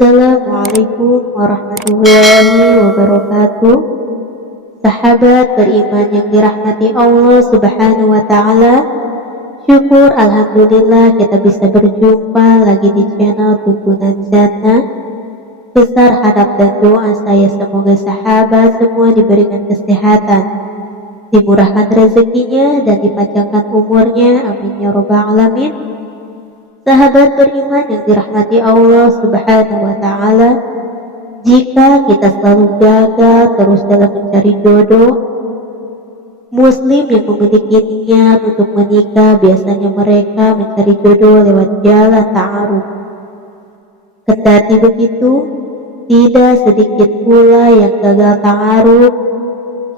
Assalamualaikum warahmatullahi wabarakatuh. Sahabat beriman yang dirahmati Allah Subhanahu wa Ta'ala, syukur alhamdulillah kita bisa berjumpa lagi di channel Tuntunan Jannah. Besar harap dan doa saya semoga sahabat semua diberikan kesehatan, dimurahkan rezekinya dan dipanjangkan umurnya, amin ya rabbal alamin. Sahabat beriman yang dirahmati Allah Subhanahu wa Ta'ala, jika kita selalu gagal terus dalam mencari jodoh, muslim yang memiliki niat untuk menikah biasanya mereka mencari jodoh lewat jalan ta'aruf. Kendati begitu, tidak sedikit pula yang gagal ta'aruf.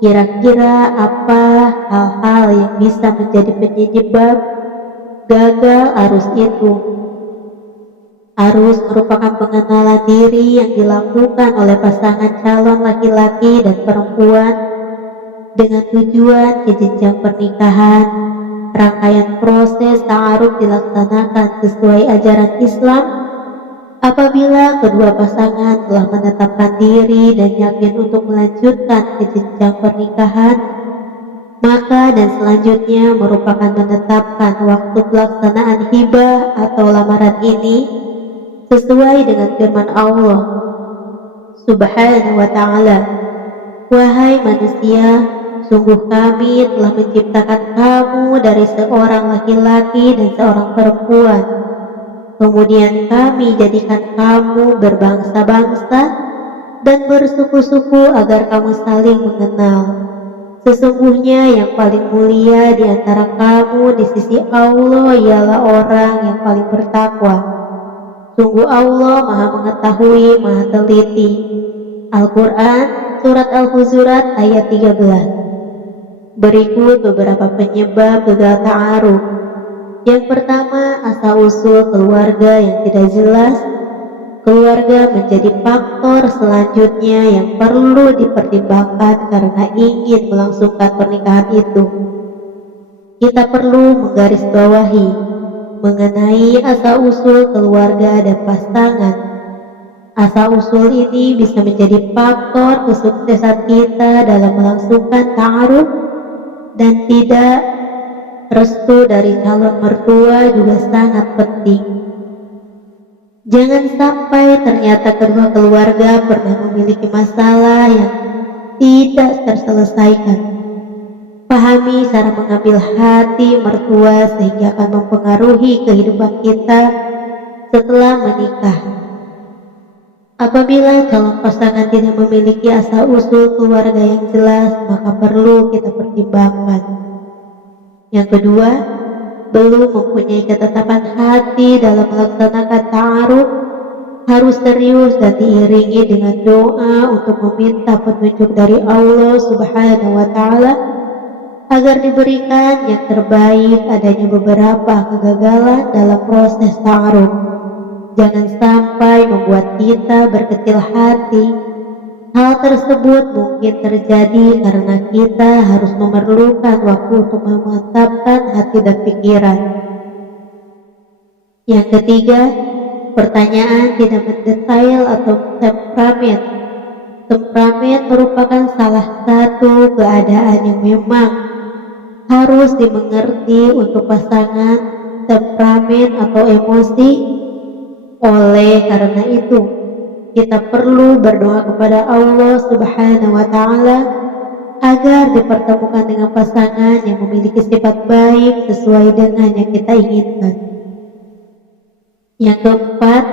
Kira-kira apa hal-hal yang bisa menjadi penyebab gagal arus itu? Arus merupakan pengenalan diri yang dilakukan oleh pasangan calon laki-laki dan perempuan dengan tujuan ke jenjang pernikahan. Rangkaian proses ta'aruf dilaksanakan sesuai ajaran Islam. Apabila kedua pasangan telah menetapkan diri dan yakin untuk melanjutkan ke jenjang pernikahan, maka dan selanjutnya merupakan menetapkan waktu pelaksanaan hibah atau lamaran ini sesuai dengan firman Allah Subhanahu wa Ta'ala, "Wahai manusia, sungguh kami telah menciptakan kamu dari seorang laki-laki dan seorang perempuan. Kemudian kami jadikan kamu berbangsa-bangsa dan bersuku-suku agar kamu saling mengenal. Sesungguhnya yang paling mulia di antara kamu di sisi Allah ialah orang yang paling bertakwa. Sungguh Allah Maha Mengetahui, Maha Teliti." Al-Quran Surat Al-Hujurat ayat 13. Berikut beberapa penyebab gagal ta'aruf. Yang pertama, asal-usul keluarga yang tidak jelas. Keluarga menjadi faktor selanjutnya yang perlu dipertimbangkan karena ingin melangsungkan pernikahan itu. Kita perlu menggarisbawahi mengenai asal-usul keluarga dan pasangan. Asal-usul ini bisa menjadi faktor kesuksesan kita dalam melangsungkan ta'aruf, dan tidak restu dari calon mertua juga sangat penting. Jangan sampai ternyata kedua keluarga pernah memiliki masalah yang tidak terselesaikan. Pahami cara mengambil hati mertua sehingga akan mempengaruhi kehidupan kita setelah menikah. Apabila calon pasangan tidak memiliki asal-usul keluarga yang jelas, maka perlu kita pertimbangkan. Yang kedua, belum mempunyai ketetapan hati dalam melaksanakan ta'aruf. Harus serius dan diiringi dengan doa untuk meminta petunjuk dari Allah Subhanahu wa Ta'ala agar diberikan yang terbaik. Adanya beberapa kegagalan dalam proses ta'aruf jangan sampai membuat kita berkecil hati. Hal tersebut mungkin terjadi karena kita harus memerlukan waktu untuk memantapkan hati dan pikiran. Yang ketiga, pertanyaan tidak mendetail atau temperamen. Temperamen merupakan salah satu keadaan yang memang harus dimengerti untuk pasangan temperamen atau emosi. Oleh karena itu, kita perlu berdoa kepada Allah Subhanahu wa Ta'ala agar dipertemukan dengan pasangan yang memiliki sifat baik sesuai dengan yang kita inginkan. Yang keempat,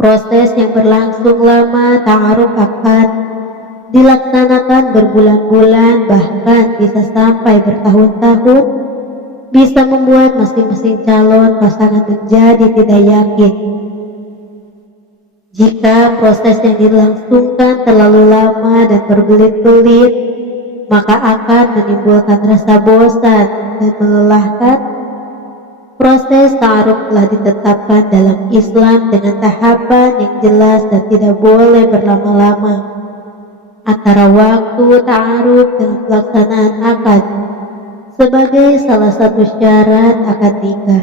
proses yang berlangsung lama ta'aruf akan dilaksanakan berbulan-bulan, bahkan bisa sampai bertahun-tahun, bisa membuat masing-masing calon pasangan menjadi tidak yakin. Jika proses yang dilangsungkan terlalu lama dan berbelit-belit, maka akan menimbulkan rasa bosan dan melelahkan. Proses ta'aruf telah ditetapkan dalam Islam dengan tahapan yang jelas dan tidak boleh berlama-lama. Antara waktu ta'aruf dengan pelaksanaan akad sebagai salah satu syarat akad nikah.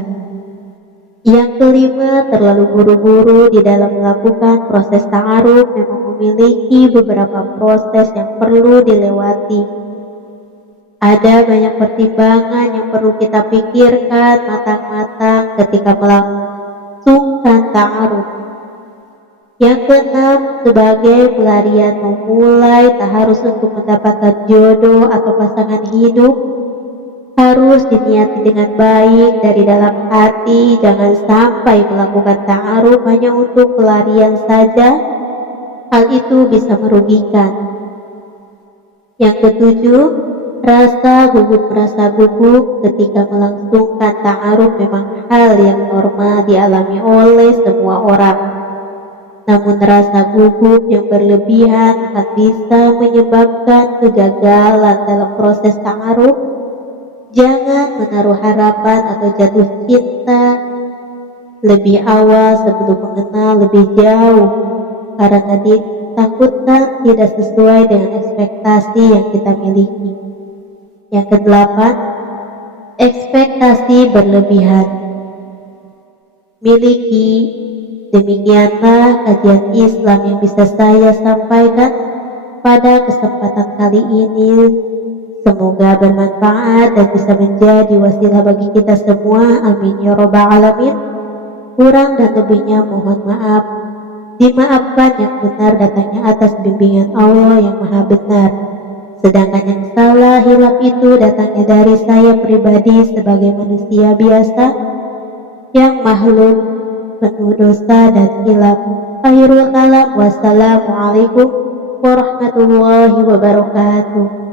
Yang kelima, terlalu buru-buru di dalam melakukan proses ta'aruf memang memiliki beberapa proses yang perlu dilewati. Ada banyak pertimbangan yang perlu kita pikirkan matang-matang ketika melangsungkan ta'aruf. Yang keenam, sebagai pelarian memulai taharus untuk mendapatkan jodoh atau pasangan hidup, harus diniati dengan baik dari dalam hati. Jangan sampai melakukan ta'aruf hanya untuk pelarian saja. Hal itu bisa merugikan. Yang ketujuh, rasa gugup ketika melangsungkan ta'aruf memang hal yang normal dialami oleh semua orang. Namun rasa gugup yang berlebihan akan bisa menyebabkan kegagalan dalam proses ta'aruf. Jangan menaruh harapan atau jatuh cinta lebih awal sebelum mengenal lebih jauh, karena ditakutkan tidak sesuai dengan ekspektasi yang kita miliki. Yang kedelapan, ekspektasi berlebihan. Miliki. Demikianlah kajian Islam yang bisa saya sampaikan pada kesempatan kali ini. Semoga bermanfaat dan bisa menjadi wasilah bagi kita semua. Amin ya rabbal alamin. Kurang dan lebihnya mohon maaf. Dimaafkan, yang benar datangnya atas bimbingan Allah yang maha benar. Sedangkan yang salah hilaf itu datangnya dari saya pribadi sebagai manusia biasa yang makhluk penuh dosa dan hilaf. Akhirul kalam, wassalamualaikum warahmatullahi wabarakatuh.